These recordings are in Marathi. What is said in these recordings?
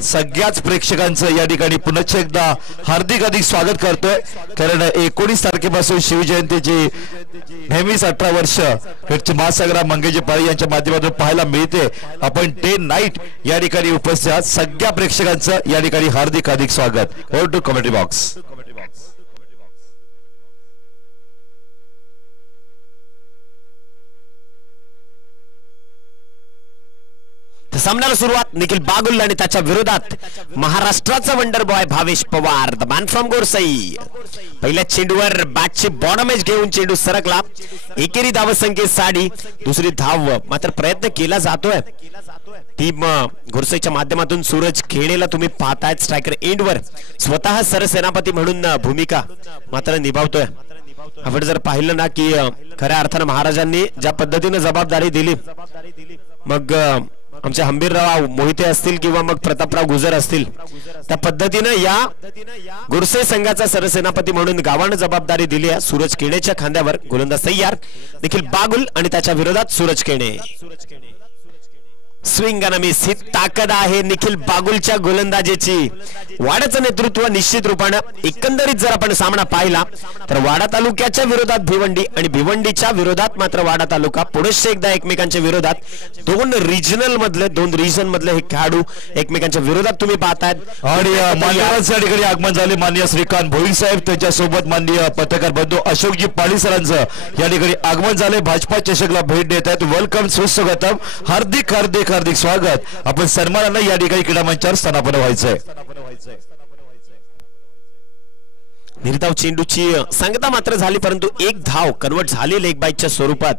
सगळ्याच प्रेक्षकांचं या ठिकाणी पुन्हा एकदा हार्दिक स्वागत करतोय। कारण 19 तारखेपासून शिवजयंतीची नेहमीच 18 वर्ष महासागरा मंगेजी पाळी यांच्या माध्यमातून पाहायला मिळते। आपण डे नाईट या ठिकाणी उपस्थित सगळ्या प्रेक्षकांचं या ठिकाणी हार्दिक स्वागत। Over to commentary box. सामन्याला सुरुवात निखिल बागुल आणि त्याच्या विरोधात महाराष्ट्राचा wonder boy Bhavesh Pawar, the man from Gorsai. पहिल्या चेंडूवर बॅटची बॉटम एज घेऊन चेंडू सरकला। एकेरी धावसंख्येत 60, दुसरी धाव मात्र प्रयत्न केला जातोय टीम गोरसईच्या माध्यमातून। सूरज खेळेला तुम्ही पाहताय स्ट्रायकर एंडवर स्वतः सरसेनापती म्हणून भूमिका मात्र निभावतोय। आपण जर पाहिलं ना की खऱ्या अर्थाने महाराजांनी ज्या पद्धतीने जबाबदारी दिली, मग आमचे हंबीरराव मोहिते असतील किंवा मग प्रतापराव गुजर असतील, त्या पद्धतीने या गोरसई संघाचा सरसेनापती म्हणून गावाने जबाबदारी दिली आहे। सूरज केणेच्या खांद्यावर गोलंदाज तयार, निखिल बागुल आणि त्याच्या विरोधात सूरज केणे। स्विंग आणि मिस ही ताकद आहे निखिल बागुलच्या गोलंदाजीची। वाडाचं नेतृत्व निश्चित रूपाने एकंदरीत जर आपण सामना पाहिला तर वाडा तालुक्याच्या विरोधात भिवंडी आणि भिवंडीच्या विरोधात मात्र वाडा तालुका पुढे एकदा एकमेकांच्या विरोधात दोन रिजन मधले हे खेळाडू एकमेकांच्या विरोधात तुम्ही पाहतायत। आणि मान्यवरांच्या ठिकाणी आगमन झाले माननीय श्रीकांत भोईर साहेब, त्याच्यासोबत माननीय पत्रकार बंधू अशोकजी पाडी सरांचं या ठिकाणी आगमन झाले। भाजपा चषकला भेट देत आहेत। वेलकम, सुस्वागतम, हार्दिक स्वागत। आपण सन्मानानं या ठिकाणी क्रीडा मंचावर स्थानापन्न व्हायचंय। निर्धाव चेंडूची सांगता मात्र झाली, परंतु एक धाव कन्वर्ट झाली लेग बाईटच्या स्वरूपात।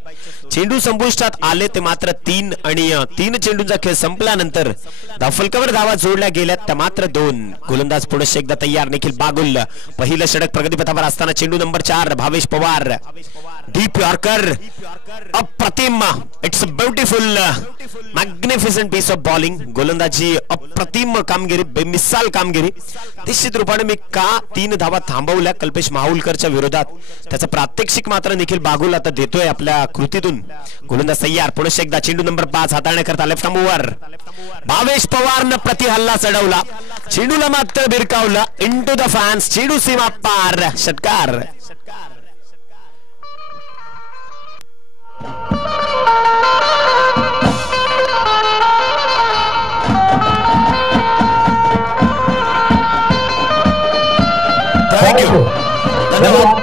चेंडू संपुष्टात आले ते मात्र 3 आणि 3 चेंडूंचा खेळ संपल्यानंतर धावफलकावर धावा जोडल्या गेल्या त्या मात्र 2। गोलंदाज पुढे एकदा तयार, निखिल बागुल। पहिलं षटक प्रगतीपथावर असताना चेंडू number 4 Bhavesh Pawar, deep yorker, अप्रतिम, it's a beautiful magnificent piece of bowling. गोलंदाजी अप्रतिम कामगिरी, बेमिसाल कामगिरी। निश्चित रूपाने मी का 3 धावा थांबवल्या कल्पेश माहुलकरच्या विरोधात त्याचं प्रात्यक्षिक मात्र निखिल बागुल आता देतोय आपल्या कृतीतून। गोलंदाज तयार, पुढे एकदा चेंडू नंबर 5 हाताळण्याकरता लेफ्ट आर्मवर भावेश पवारनं प्रति हल्ला चढवला, चेंडूला मात्र भिरकावलं इनटू द फॅन्स। चेंडू सीमा पार, षटकार। धन्यवाद।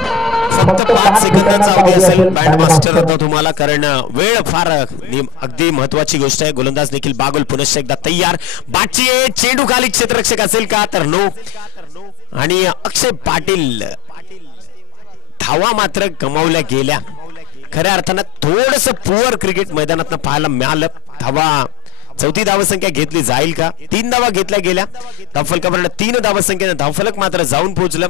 फक्त 5 सेकंदाचा अवधी असेल बँड मास्टर आता तुम्हाला, कारण वेळ फार अगदी महत्वाची गोष्ट आहे। गोलंदाज निखिल बागुल पुनश्च एकदा तयार, बाची चेंडू खाली क्षेत्ररक्षक असेल का तर नो, आणि अक्षय पाटील धावा मात्र गमावल्या गेल्या। खऱ्या अर्थानं थोडस पुअर क्रिकेट मैदानात पाहायला मिळालं। धावा चौथी धावसंख्या घेतली जाईल का? 3 धावा घेतल्या गेल्या धावफलकावर, 3 धावसंख्येने धावफलक मात्र जाऊन पोहोचलं।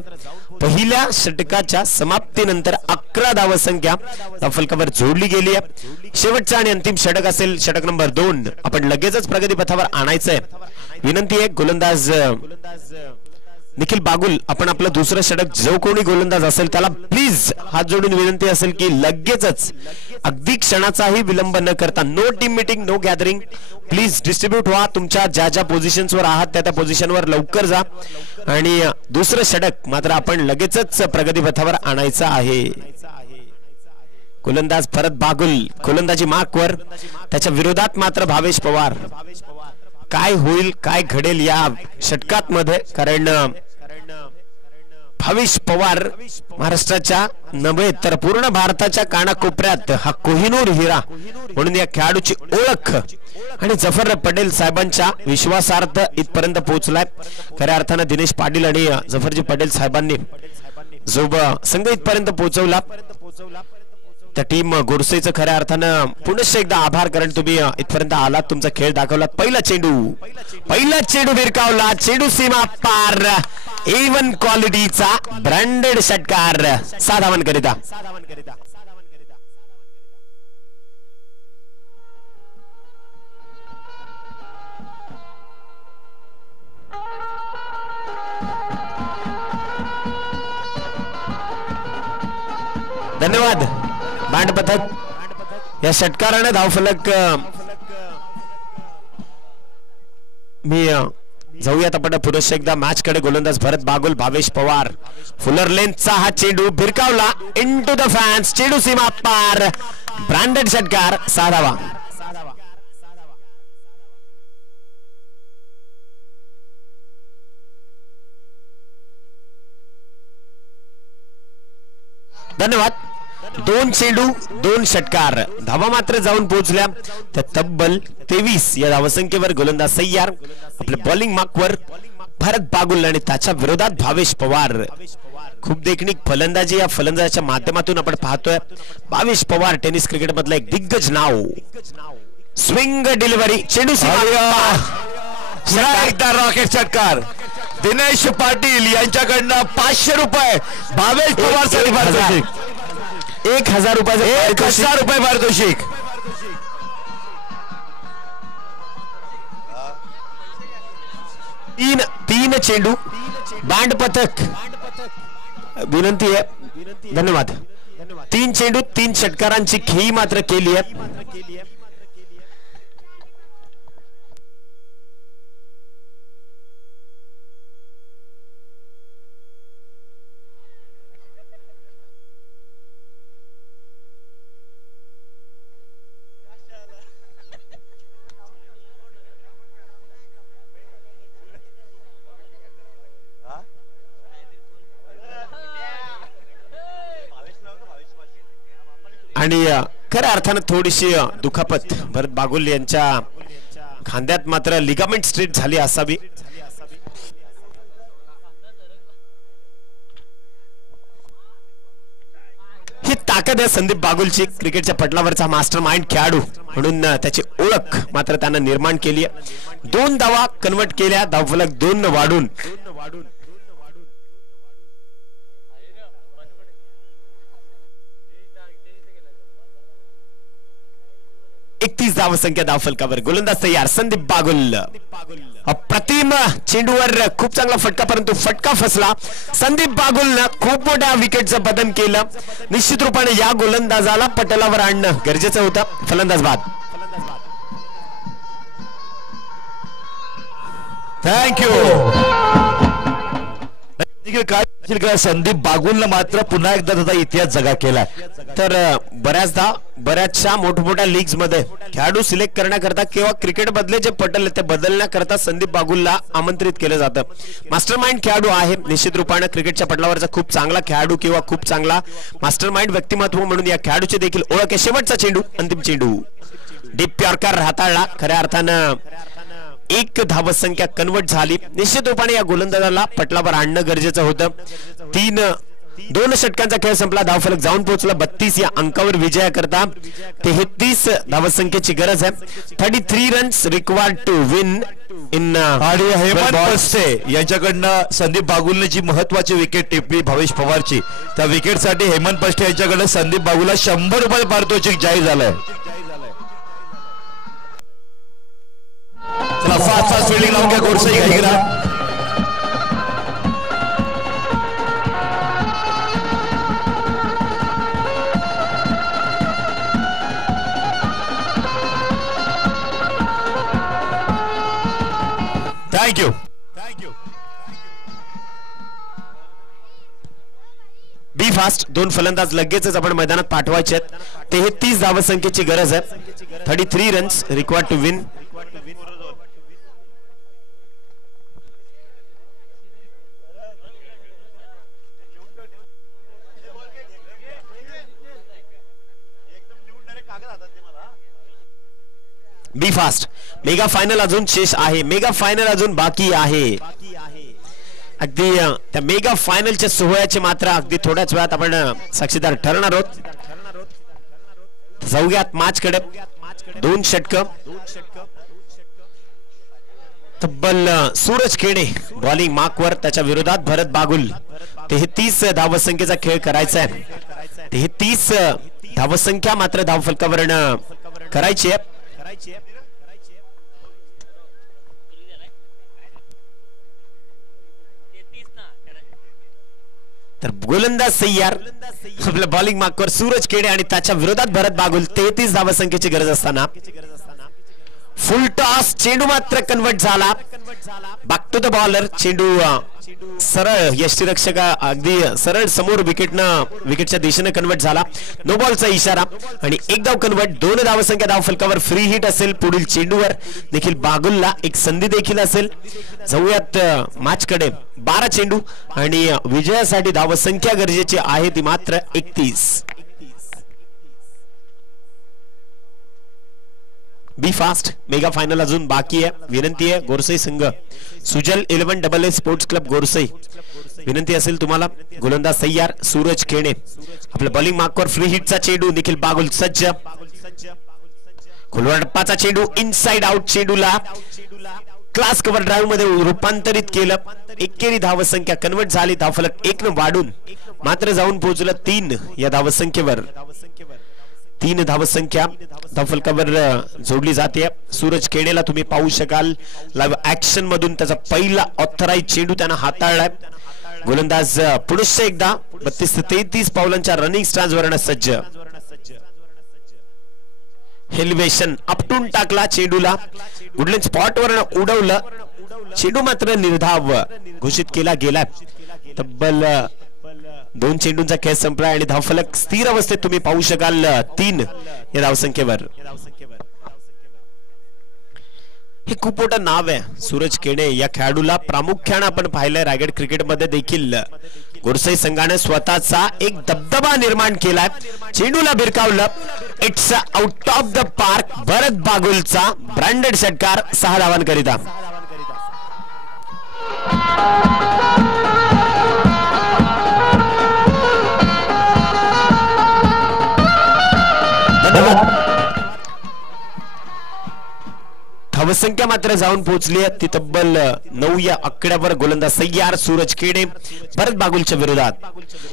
पहिल्या षटकाच्या समाप्तीनंतर 11 धावसंख्या धावफलकावर जोडली गेली आहे। शेवटचा आणि अंतिम षटक असेल षटक नंबर 2, आपण लगेचच प्रगतीपथावर आणायचंय। विनंती आहे गोलंदाज निखिल बागुल, आपण आपलं दुसरं षटक जो कोणी गोलंदाज असेल त्याला प्लीज हात जोडून विनंती असेल की लगेचच अगदी क्षणाचाही विलंब न करता, no team meeting, no gathering, please distribute व्हा। तुमच्या ज्या ज्या पोझिशन्सवर आहात त्या पोझिशनवर लवकर जा, आणि दुसरं षटक मात्र आपण लगेचच प्रगतीपथावर आणायचं आहे। गोलंदाज परत बागुल, गोलंदाजी मार्कवर, त्याच्या विरोधात मात्र भावेश पवार। काय होईल, काय घडेल या षटकात मध्ये, कारण भावेश पवार महाराष्ट्राच्या नव्हे तर पूर्ण भारताच्या कानाकोपऱ्यात हा कोहिनूर हिरा म्हणून या खेळाडूची ओळख आणि जफर पटेल साहेबांच्या विश्वासार्थ इथपर्यंत पोहोचलाय। खऱ्या अर्थाने दिनेश पाटील आणि जफरजी पटेल साहेबांनी जो संघ इथपर्यंत पोहोचवला त्या टीम गोरसईचं खऱ्या अर्थानं पुनश्च एकदा आभार, कारण तुम्ही इथपर्यंत आलात, तुमचा खेळ दाखवलात। पहिला चेंडू भिरकावला, चेंडू सीमा पार, A1 क्वालिटीचा ब्रँडेड षटकार 6 धावांकरिता। धन्यवाद बँड पथक। या षटकाराने धावफलक मी जाऊयात आपण पुरुष एकदा मॅच कडे. गोलंदाज भरत बागुल, भावेश पवार. फुलर लेंथचा हा चेंडू भिरकावला इनटू द फॅन्स. चेंडू सीमा पार. ब्रँडेड षटकार, 6 धावा. धन्यवाद. 2 चेंडू 2 षटकार. धावा मात्र जाऊन पोहोचल्या त्या तब्बल 23 या धावसंख्येवर. गोलंदाज तयार. आपल्या बॉलिंग मार्कवर भरत बागुल आणि त्याच्या विरोधात भावेश पवार. खूप देखणीक फलंदाजी या फलंदाजाच्या माध्यमातून आपण पाहतोय. भावेश पवार टेनिस क्रिकेट मधलं एक दिग्गज नाव. स्विंग डिलिव्हरी, चेंडू एकदा रॉकेट षटकार. दिनेश पाटील यांच्याकडनं 500 रुपये. भावेश पवार साठी पारितोषिक 1000 रुपये. 1000 रुपये पारितोषिक. तीन चेंडू बँड पथक. विनंती आहे. धन्यवाद. 3 चेंडू 3 षटकारांची खेळी मात्र केली आहे. आणि खऱ्या अर्थानं थोडीशी दुखापत भरत बागुल यांच्या खांद्यात मात्र लिगामेंट स्ट्रेट झाली असावी. ही ताकद आहे संदीप बागुलची. क्रिकेटच्या पटलावरचा मास्टर माइंड खेळाडू म्हणून त्याची ओळख मात्र त्यानं निर्माण केली आहे. 2 धावा कन्वर्ट केल्या. धावफलक 2 वाढून 31 धावसंख्या धावफलकावर. गोलंदाज तयार संदीप बागुल. अप्रतिम चेंडूवर खूप चांगला फटका, परंतु फटका फसला. संदीप बागुलनं खूप मोठ्या विकेटचं बदन केलं. निश्चित रूपाने या गोलंदाजाला पटलावर आणणं गरजेचं होतं. फलंदाज बाद. थँक्यू. संदीप बागुलनं मात्र पुन्हा एकदा त्याचा इतिहास जगा केला. तर बऱ्याचशा मोठमोठ्या लीग्स मध्ये खेळाडू सिलेक्ट करण्याकरता किंवा क्रिकेट मधले जे पटल ते बदलण्याकरता संदीप बागुलला आमंत्रित केलं जातं. मास्टर माइंड खेळाडू आहे. निश्चित रूपाने क्रिकेटच्या पटलावरचा खूप चांगला खेळाडू किंवा खूप चांगला मास्टर माइंड व्यक्तिमत्व म्हणून या खेळाडूची देखील ओळख आहे. शेवटचा चेंडू, अंतिम चेंडू डीप यॉर्कर हाताळला. खऱ्या अर्थानं 1 धावसंख्या कन्वर्ट झाली. निश्चित रूपाने या गोलंदाजाला पटलावर आणणं गरजेचं होतं. 2 षटकांचा खेळ संपला. धावफलक जाऊन पोहोचला 32 या अंकावर विजयाकरता 33 धावसंख्येची गरज आहे. 33 runs required to win in. आणि हेमंत पस्ते यांच्याकडनं संदीप बागुलने जी महत्वाची विकेट टिपली भावेश पवारची, त्या विकेटसाठी हेमंत पस्ते यांच्याकडे संदीप बागुलला 100 रुपये पारितोषिक जाहीर झालंय. चला फास्ट फील्डिंग लावून घ्या. गोडसे घाईगरा. थँक्यू. बी फास्ट. 2 फलंदाज लगेचच आपण मैदानात पाठवायचे आहेत. 33 धावसंख्येची गरज आहे. 33 runs required to win. Be fast. Mega final अजून शेष आहे. मेगा फायनल अजून बाकी आहे. अगदी त्या मेगा फायनलच्या सोहळ्याचे मात्र अगदी थोड्याच वेळात आपण साक्षीदार ठरणार आहोत. जाऊयात मॅच कडे. 2 षटक. तब्बल सूरज खेडे बॉलिंग मार्कवर. त्याच्या विरोधात भरत बागुल. 33 धावसंख्येचा खेळ करायचा आहे. 33 धावसंख्या मात्र धावफलकावर करायची आहे. तर गोलंदाज तयार. आपल्या बॉलिंग मार्कवर सूरज खेडे आणि त्याच्या विरोधात भरत बागुल. 33 धावसंख्येची गरज असताना फुल टॉस. चेंडू मात्र कन्वर्ट झाला. Back to the bowler. चेंडू सरळ यष्टीरक्षक अगदी सरळ समोर विकेटच्या दिशेने कन्वर्ट झाला. नो बॉलचा इशारा आणि एक धाव कन्वर्ट. 2 धावसंख्या धावफलकावर. फ्री हिट असेल पुढील चेंडूवर. निखिल बागुलला एक संधी देखील असेल. जाऊयात मॅच कडे. 12 चेंडू आणि विजयासाठी धावसंख्या गरजेची आहे ती मात्र 31. बी फास्ट. मेगा फायनल अजून बाकी आहे. विनंती आहे गोरसई संघ सुजल 11AA स्पोर्ट्स क्लब गोरसई, विनंती असेल तुम्हाला. गोलंदाज तयार. सूरज खेणे आपल्या बॉलिंग मार्कवर. फ्री हिटचा चेंडू. निखिल बागुल सज्ज. खोलवर टप्पाचा चेंडू. Inside out. चेंडूला क्लास कव्हर ड्राईव्ह मध्ये रूपांतरित केलं. एकेरी धावसंख्या कन्वर्ट झाली. धावफलक 1 न वाढून मात्र जाऊन पोहोचलं 3 या धावसंख्येवर. 3 धावसंख्या धावफलकावर जोडली जाते. सूरज खेडेला तुम्ही पाहू शकाल लाईव्ह ऍक्शन मधून. त्याचा पहिला ऑथराइज चेंडू त्यानं हाताळलाय. गोलंदाज पुन्हा एकदा 32 ते 33 पावलांच्या रनिंग स्टान्स वरनं सज्ज. हेल्वेशन आपटून टाकला चेंडूला. गुडलेन स्पॉट वरनं उडवलं. चेंडू मात्र निर्धाव घोषित केला गेला. तब्बल 2 चेंडूंचा खेळ संपला आणि धावफलक स्थिर अवस्थेत तुम्ही पाहू शकाल 3 या धावसंख्येवर. हे खूप मोठं नाव आहे सूरज केणे. या खेळाडूला प्रामुख्याने आपण पाहिलंय रायगड क्रिकेटमध्ये देखील. गोरसई संघाने स्वतःचा एक दबदबा निर्माण केलाय. चेंडूला भिरकावलं. It's out of the park. Bharat बागुलचा ब्रँडेड षटकार 6 धावांकरिता. धावसंख्या मात्र जाऊन पोहोचली आहे ती तब्बल 9 या आकड्यावर. गोलंदाज तयार. सूरज खेडे भरत बागुलच्या विरोधात.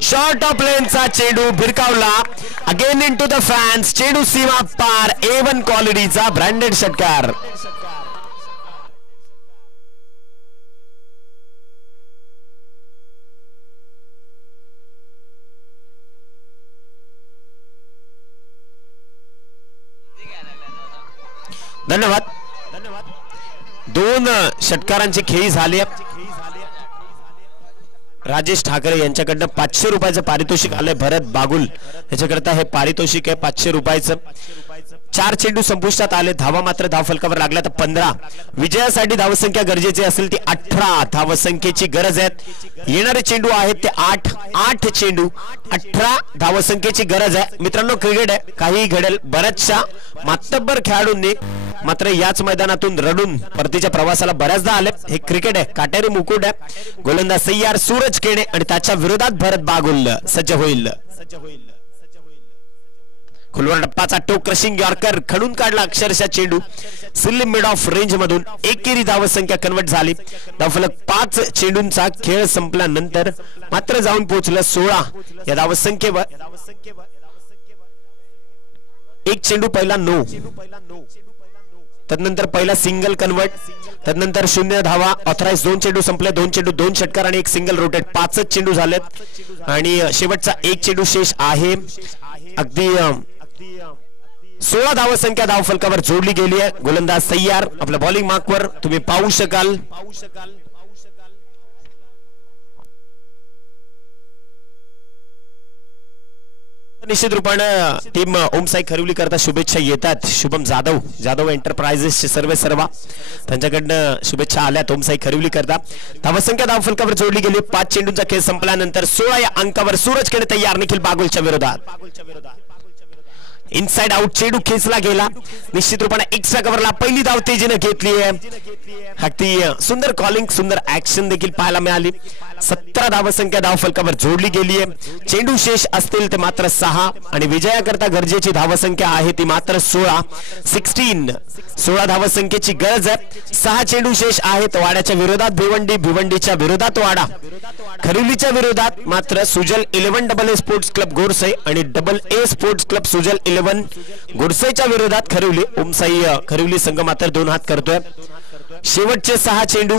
शॉर्ट ऑफ लेनचा चेंडू भिरकावला. Again into the fans. चेंडू सीमा पार. A1 क्वालिटीचा ब्रँडेड षटकार. धन्यवाद. 2 षटकारांची खेळी झाली. राजेश ठाकरे यांच्याकडनं 500 रुपयाचं पारितोषिक आलंय. भरत बागुल याच्याकरता हे पारितोषिक आहे 500 रुपयाचं. 4 चेंडू संपुष्टात आले. धावा मात्र धावफलकावर लागल्या तर 15. विजयासाठी धावसंख्या गरजेची असेल ती 18 धावसंख्येची गरज आहे. येणारे चेंडू आहेत ते 8 चेंडू 18 धावसंख्येची गरज आहे. मित्रांनो क्रिकेट आहे, काही घडेल. बऱ्याचशा मातब्बर खेळाडूंनी मात्र याच मैदानातून रडून परतीच्या प्रवासाला बऱ्याचदा आले. हे क्रिकेट आहे, काटेरी मुकुट आहे. गोलंदाज तयार. सूरज खेणे आणि त्याच्या विरोधात भरत बागुल सज्ज होईल. खुलवर टप्पाचा टो क्रशिंग यॉर्कर खडून काढला अक्षरशः चेंडू. स्लिम मिड ऑफ रेंज मधून एकेरी धावसंख्या कन्वर्ट झाली. धावफलक 5 चेंडूंचा खेळ संपल्यानंतर मात्र जाऊन पोहोचलं 16 या धावसंख्येवर. 1 चेंडू पहिला 9. तदनंतर पहिला सिंगल कन्वर्ट. तदनंतर 0 धावा. ऑथराइज 2 चेंडू संपले. 2 चेंडू 2 षटकार आणि 1 सिंगल रोटेट. 5 चेंडू झालेत आणि शेवटचा 1 चेंडू शेष आहे. अगदी 16 धावसंख्या धावफलकावर जोडली गेली आहे. गोलंदाज तयार. आपल्या बॉलिंग मार्कवर तुम्ही पाहू शकाल. निश्चित रूपानं टीम ओमसाई खरिवली करता शुभेच्छा येतात. शुभम जाधव एंटरप्राइजेसचे सर्व त्यांच्याकडनं शुभेच्छा आल्यात ओमसाई खरिवली करता. धावसंख्या धावफलकावर जोडली गेली. 5 चेंडूंचा खेळ संपल्यानंतर 16 या अंकावर सूरज खेडे तयार. निखिल बागुलच्या विरोधात. इनसाइड आउट चेंडू खेचला गेला. निश्चित रूपाने एक्स्ट्रा कव्हरला पहिली धाव तेजीने घेतली आहे. अगदी सुंदर कॉलिंग, सुंदर ऍक्शन देखील पाहायला मिळाली. 17 धावसंख्या धावफलकावर जोडली गेली आहे. चेंडू शेष असतील ते मात्र 6 आणि विजयाकरता गरजेची धावसंख्या आहे ती मात्र 16 धावसंख्येची गरज आहे. 6 चेंडू शेष आहेत. वाड्याच्या विरोधात भिवंडीच्या विरोधात वाडा. खरिवलीच्या विरोधात मात्र सुजल 11AA स्पोर्ट्स क्लब गोरसई आणि AA स्पोर्ट्स क्लब सुजल 11 गोरसईच्या विरोधात खरिवली. ओमसाई खरिवली संघ मात्र 2 हात करतोय. शेवटचे 6 चेंडू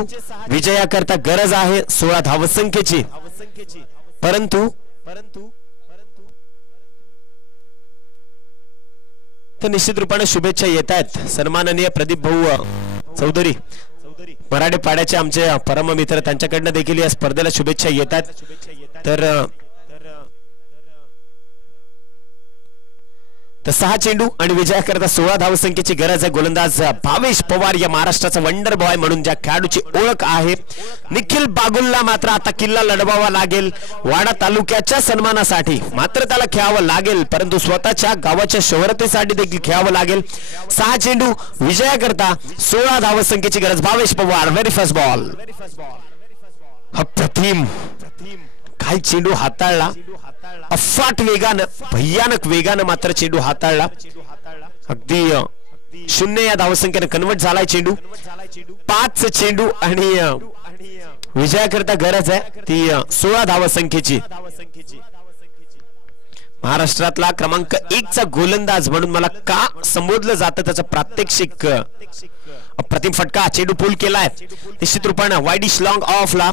विजयाकरता गरज आहे 16 धावसंख्येची. परंतु तर निश्चित रूपाने शुभेच्छा येत आहेत. सन्माननीय प्रदीप भाऊ चौधरी मराठे पाड्याचे आमचे परम मित्र त्यांच्याकडनं देखील या स्पर्धेला शुभेच्छा येतात. तर 6 चेंडू आणि विजयाकरता 16 धावसंख्येची गरज आहे. गोलंदाज भावेश पवार या महाराष्ट्राचा वंडर बॉय म्हणून ज्या खेळाडूची ओळख आहे. निखिल बागुलला मात्र आता किल्ला लढवावा लागेल. वाडा तालुक्याच्या सन्मानासाठी मात्र त्याला खेळावं लागेल, परंतु स्वतःच्या गावाच्या शोहरतेसाठी देखील खेळावं लागेल. 6 चेंडू विजयाकरता 16 धावसंख्येची गरज. Bhavesh Pawar very first ball. अप्रतिम काय चेंडू हाताळला. अफाट वेगानं, भयानक वेगानं मात्र चेंडू हाताळला. अगदी 0 या धावसंख्येने कन्वर्ट झालाय चेंडू. 5 चेंडू आणि विजयाकरता गरज आहे ती 16 धावसंख्येची. महाराष्ट्रातला क्रमांक 1 चा गोलंदाज म्हणून मला का संबोधलं जातं त्याचं प्रात्यक्षिक. अप्रतिम फटका, चेंडू पूल केलाय निश्चित रूपानं. वाईडिश लॉंग ऑफला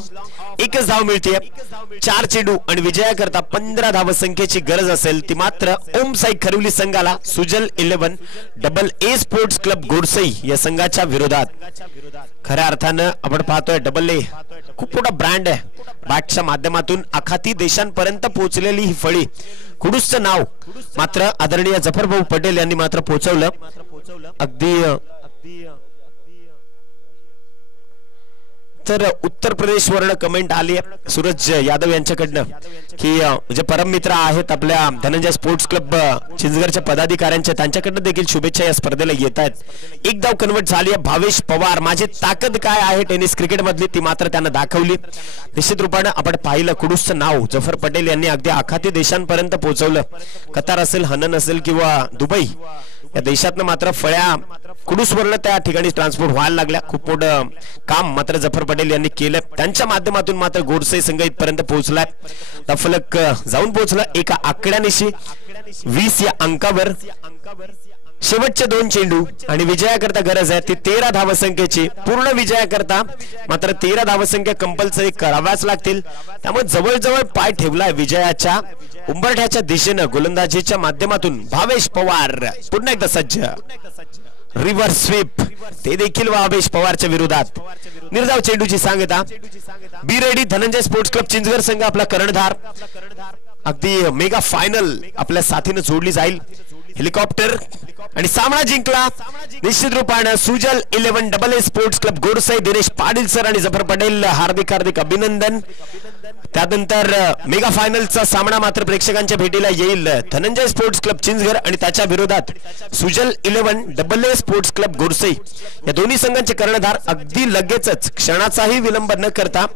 1च धाव मिळते. 4 चेंडू आणि विजयाकरता 15 धावसंख्येची गरज असेल ती मात्र ओम साई खरिवली संघाला सुजल 11 डबल ए स्पोर्ट्स क्लब गोडसई या संघाच्या विरोधात. खऱ्या अर्थानं आपण पाहतोय डबल ए खूप मोठा ब्रँड आहे. बॅटच्या माध्यमातून आखाती देशांपर्यंत पोहोचलेली ही फळी कुडूसचं नाव मात्र आदरणीय जफरभाऊ पटेल यांनी मात्र पोहोचवलं. अगदी तर उत्तर प्रदेश वरून कमेंट आली आहे सूरज यादव यांच्याकडनं की जे परम मित्र आहेत आपल्या धनंजय स्पोर्ट्स क्लब चिंचगडच्या पदाधिकाऱ्यांच्या, त्यांच्याकडनं देखील शुभेच्छा या स्पर्धेला येत आहेत. 1 धाव कन्वर्ट झाली आहे. भावेश पवार, माझी ताकद काय आहे टेनिस क्रिकेट मधली ती मात्र त्यांना दाखवली. निश्चित रूपानं आपण पाहिलं कुडूसचं नाव जफर पटेल यांनी अगदी आखाती देशांपर्यंत पोहोचवलं. कतार असेल, हनन असेल किंवा दुबई या देशातनं मात्र फळ्या कुडूसवरनं त्या ठिकाणी ट्रान्सपोर्ट व्हायला लागल्या. खूप मोठं काम मात्र जफर पटेल यांनी केलं. त्यांच्या माध्यमातून मात्र गोडसे संघ इथपर्यंत पोहोचलाय. फलक जाऊन पोहोचला एका आकड्यानिशी 20 या अंकावर. शेवटचे 2 चेंडू आणि विजयाकरता गरज आहे ती 13 धावसंख्येची. पूर्ण विजयाकरता मात्र 13 धावसंख्या कंपल्सरी कराव्याच लागतील. त्यामुळे जवळजवळ पाय ठेवलाय विजयाच्या उंबरठ्याच्या दिशेनं. गोलंदाजीच्या माध्यमातून भावेश पवार पुन्हा एकदा सज्ज. रिव्हर्स स्वीप ते देखील भावेश पवारच्या विरोधात. निर्धाव चेंडूची सांगता. Be ready Dhananjay sports club Chinchgad संघ आपला कर्णधार. अगदी मेगा फायनल आपल्या साथीने जोडली जाईल. हेलिकॉप्टर आणि सामना जिंकला निश्चित रूपानं Sujal 11 double A sports club Godsai. Dinesh Patil sir आणि जफर पटेल हार्दिक हार्दिक अभिनंदन. त्यानंतर मेगा फायनलचा सामना मात्र प्रेक्षकांच्या भेटीला येईल. धनंजय स्पोर्ट्स क्लब चिंचगड आणि त्याच्या विरोधात सुजल 11 डबल ए स्पोर्ट्स क्लब गोडसई. या दोन्ही संघांचे कर्णधार अगदी लगेचच क्षणाचाही विलंब न करता